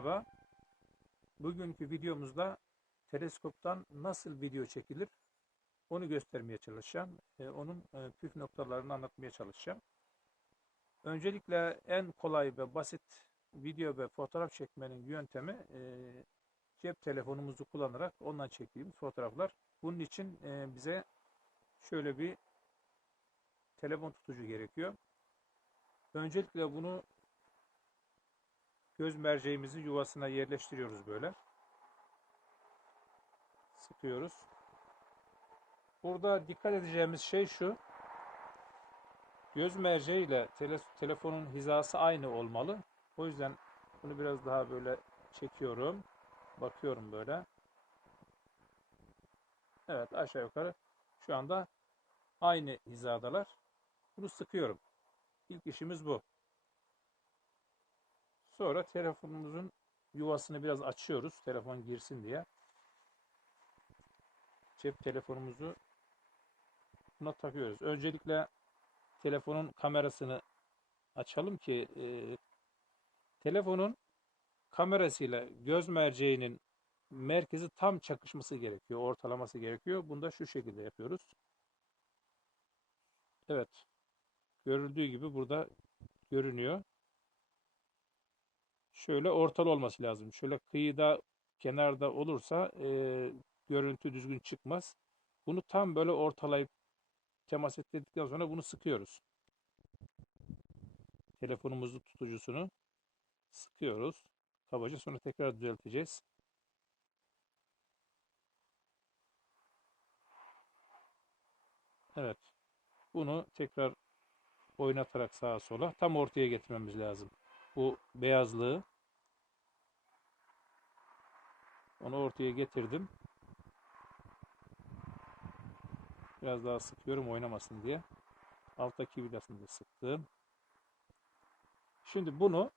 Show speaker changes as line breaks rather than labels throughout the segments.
Merhaba. Bugünkü videomuzda teleskoptan nasıl video çekilir onu göstermeye çalışacağım. Ee, onun e, püf noktalarını anlatmaya çalışacağım. Öncelikle en kolay ve basit video ve fotoğraf çekmenin yöntemi e, cep telefonumuzu kullanarak ondan çektiğimiz fotoğraflar. Bunun için e, bize şöyle bir telefon tutucu gerekiyor. Öncelikle bunu göz merceğimizi yuvasına yerleştiriyoruz böyle. Sıkıyoruz. Burada dikkat edeceğimiz şey şu. Göz merceği ile tele- telefonun hizası aynı olmalı. O yüzden bunu biraz daha böyle çekiyorum. Bakıyorum böyle. Evet aşağı yukarı şu anda aynı hizadalar. Bunu sıkıyorum. İlk işimiz bu. Sonra telefonumuzun yuvasını biraz açıyoruz. Telefon girsin diye. Cep telefonumuzu buna takıyoruz. Öncelikle telefonun kamerasını açalım ki e, telefonun kamerasıyla göz merceğinin merkezi tam çakışması gerekiyor. Ortalaması gerekiyor. Bunu da şu şekilde yapıyoruz. Evet. Görüldüğü gibi burada görünüyor şöyle ortalı olması lazım. Şöyle kıyıda, kenarda olursa e, görüntü düzgün çıkmaz. Bunu tam böyle ortalayıp temas ettirdikten sonra bunu sıkıyoruz. Telefonumuzun tutucusunu sıkıyoruz. Kabaca sonra tekrar düzelteceğiz. Evet. Bunu tekrar oynatarak sağa sola tam ortaya getirmemiz lazım. Bu beyazlığı Onu ortaya getirdim. Biraz daha sıkıyorum oynamasın diye. Alttaki vidasını da sıktım. Şimdi bunu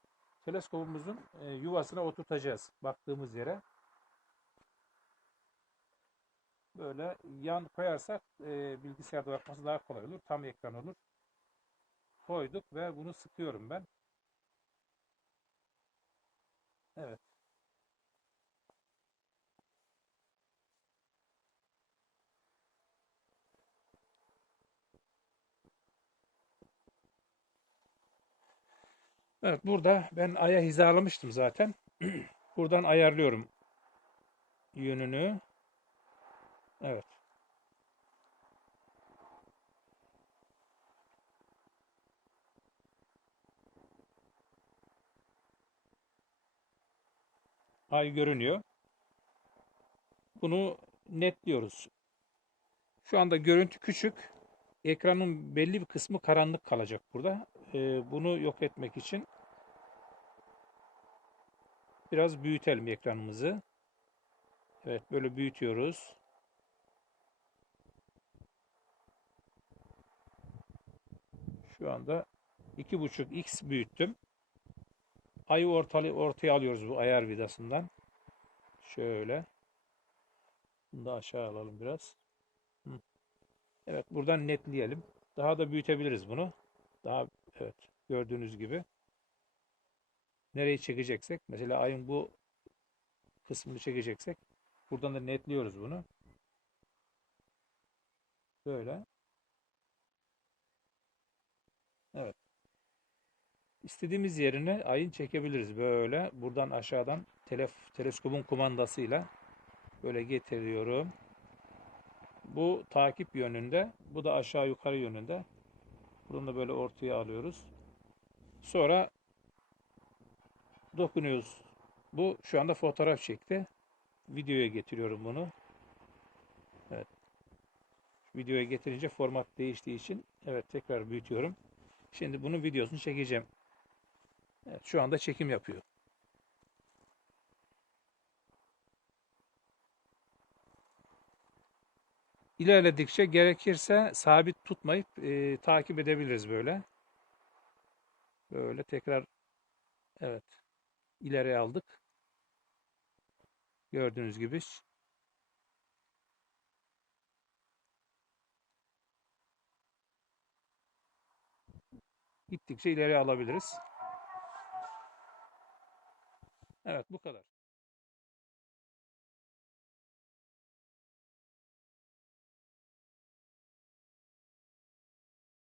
teleskopumuzun e, yuvasına oturtacağız. Baktığımız yere. Böyle yan koyarsak e, bilgisayarda bakması daha kolay olur. Tam ekran olur. Koyduk ve bunu sıkıyorum ben. Evet. Evet burada ben aya hizalamıştım zaten. Buradan ayarlıyorum yönünü. Evet. Ay görünüyor. Bunu netliyoruz. Şu anda görüntü küçük. Ekranın belli bir kısmı karanlık kalacak burada. Ee, bunu yok etmek için biraz büyütelim ekranımızı. Evet böyle büyütüyoruz. Şu anda 2.5x büyüttüm. Ayı ortalı ortaya alıyoruz bu ayar vidasından. Şöyle. Bunu da aşağı alalım biraz. Evet buradan netleyelim. Daha da büyütebiliriz bunu. Daha evet gördüğünüz gibi. Nereyi çekeceksek mesela ayın bu kısmını çekeceksek buradan da netliyoruz bunu. Böyle. Evet. İstediğimiz yerine ayın çekebiliriz böyle. Buradan aşağıdan telef teleskopun kumandasıyla böyle getiriyorum. Bu takip yönünde. Bu da aşağı yukarı yönünde. Bunu da böyle ortaya alıyoruz. Sonra dokunuyoruz. Bu şu anda fotoğraf çekti. Videoya getiriyorum bunu. Evet. Videoya getirince format değiştiği için evet tekrar büyütüyorum. Şimdi bunun videosunu çekeceğim. Evet, şu anda çekim yapıyor. İlerledikçe gerekirse sabit tutmayıp e, takip edebiliriz böyle. Böyle tekrar evet ileriye aldık. Gördüğünüz gibi gittikçe ileri alabiliriz. Evet bu kadar.